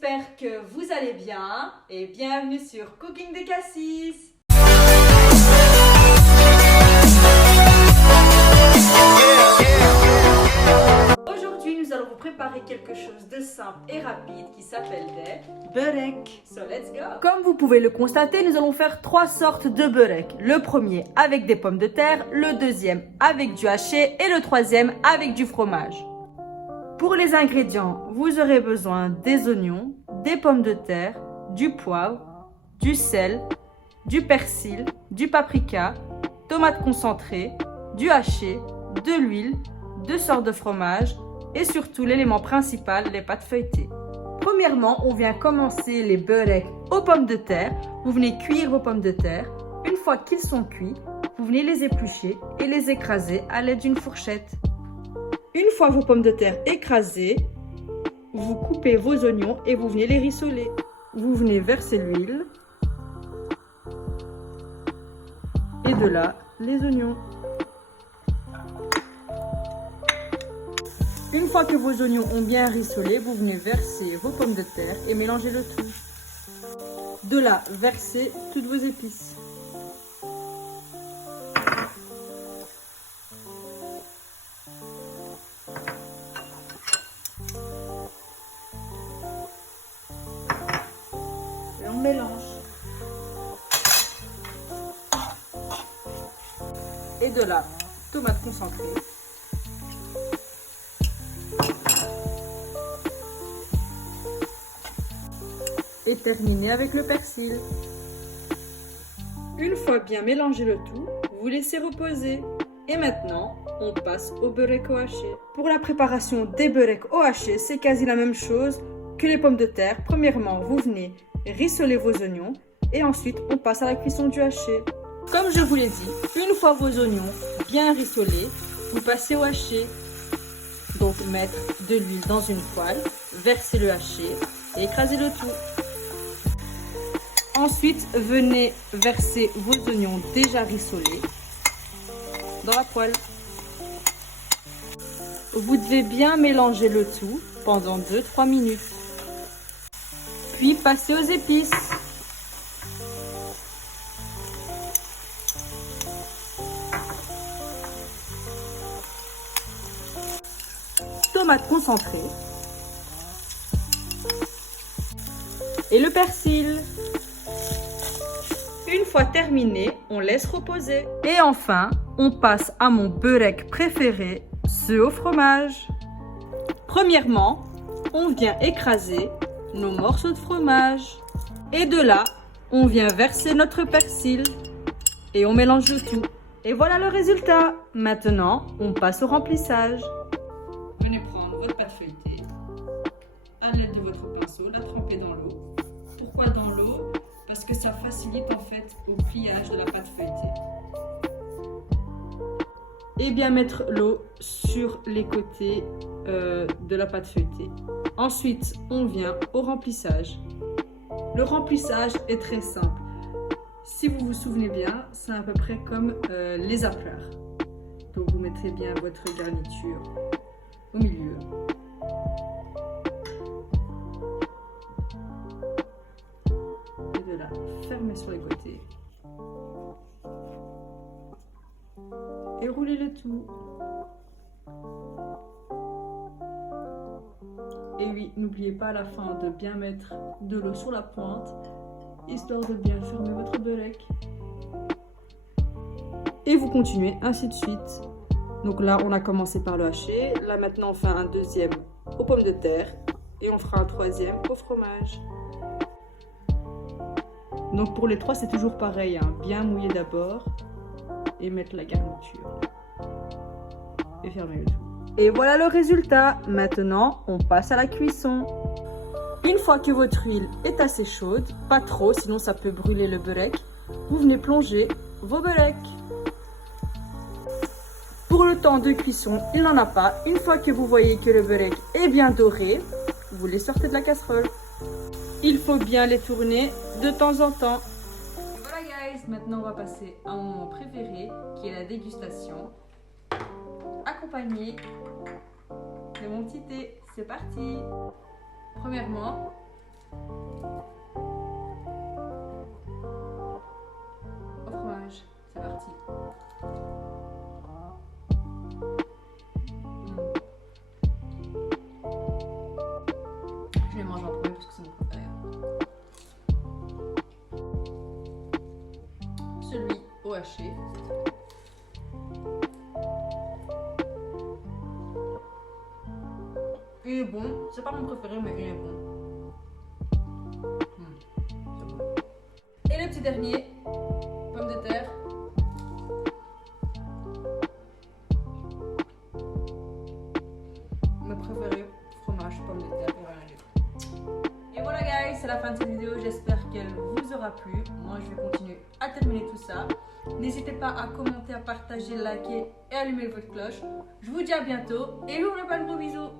j'espère que vous allez bien et bienvenue sur Cooking de Cassis. Aujourd'hui, nous allons vous préparer quelque chose de simple et rapide qui s'appelle des börek. So let's go! Comme vous pouvez le constater, nous allons faire 3 sortes de börek. Le premier avec des pommes de terre, le deuxième avec du haché et le troisième avec du fromage. Pour les ingrédients, vous aurez besoin des oignons, des pommes de terre, du poivre, du sel, du persil, du paprika, tomates concentrées, du haché, de l'huile, 2 sortes de fromage et surtout l'élément principal, les pâtes feuilletées. Premièrement, on vient commencer les börek aux pommes de terre. Vous venez cuire vos pommes de terre. Une fois qu'ils sont cuits, vous venez les éplucher et les écraser à l'aide d'une fourchette. Une fois vos pommes de terre écrasées, vous coupez vos oignons et vous venez les rissoler. Vous venez verser l'huile et de là, les oignons. Une fois que vos oignons ont bien rissolé, vous venez verser vos pommes de terre et mélanger le tout. De là, versez toutes vos épices. Et on mélange. Et de là, tomates concentrées. Et terminer avec le persil. Une fois bien mélangé le tout, vous laissez reposer. Et maintenant, on passe au börek au haché. Pour la préparation des börek au haché, c'est quasi la même chose que les pommes de terre. Premièrement, vous venez rissoler vos oignons et ensuite on passe à la cuisson du haché. Comme je vous l'ai dit, une fois vos oignons bien rissolés, vous passez au haché. Donc mettre de l'huile dans une poêle, verser le haché et écraser le tout. Ensuite, venez verser vos oignons déjà rissolés dans la poêle. Vous devez bien mélanger le tout pendant 2-3 minutes. Puis passez aux épices. Tomates concentrées. Et le persil. Une fois terminé, on laisse reposer. Et enfin, on passe à mon börek préféré, ceux au fromage. Premièrement, on vient écraser nos morceaux de fromage. Et de là, on vient verser notre persil. Et on mélange le tout. Et voilà le résultat. Maintenant, on passe au remplissage. Venez prendre votre pâte feuilletée. À l'aide de votre pinceau, la tremper dans l'eau. Pourquoi dans l'eau ? Parce que ça facilite en fait au pliage de la pâte feuilletée. Et bien mettre l'eau sur les côtés de la pâte feuilletée. Ensuite, on vient au remplissage. Le remplissage est très simple. Si vous vous souvenez bien, c'est à peu près comme les appleurs. Donc vous mettrez bien votre garniture au milieu. Fermez sur les côtés et roulez le tout. Et oui, n'oubliez pas à la fin de bien mettre de l'eau sur la pointe, histoire de bien fermer votre börek. Et vous continuez ainsi de suite. Donc là, on a commencé par le haché. Là maintenant, on fait un deuxième aux pommes de terre et on fera un troisième au fromage. Donc pour les 3, c'est toujours pareil, hein. Bien mouiller d'abord et mettre la garniture. Et fermer le tout. Et voilà le résultat. Maintenant, on passe à la cuisson. Une fois que votre huile est assez chaude, pas trop, sinon ça peut brûler le börek, vous venez plonger vos börek. Pour le temps de cuisson, il n'en a pas. Une fois que vous voyez que le börek est bien doré, vous les sortez de la casserole. Il faut bien les tourner de temps en temps. Voilà guys, maintenant on va passer à mon moment préféré qui est la dégustation. Accompagné de mon petit thé. C'est parti. Premièrement, Au fromage, c'est parti. Je vais manger en premier parce que c'est mon préféré. Celui au haché. Il est bon, c'est pas mon préféré mais il est bon. C'est bon. Et le petit dernier, pommes de terre. Mes préférés, fromage, pommes de terre et rien d'autre. Et voilà guys, c'est la fin de cette vidéo, j'espère qu'elle vous aura plu. Moi je vais continuer à terminer tout ça. N'hésitez pas à commenter, à partager, liker et allumer votre cloche. Je vous dis à bientôt et je vous fais plein de gros bisous.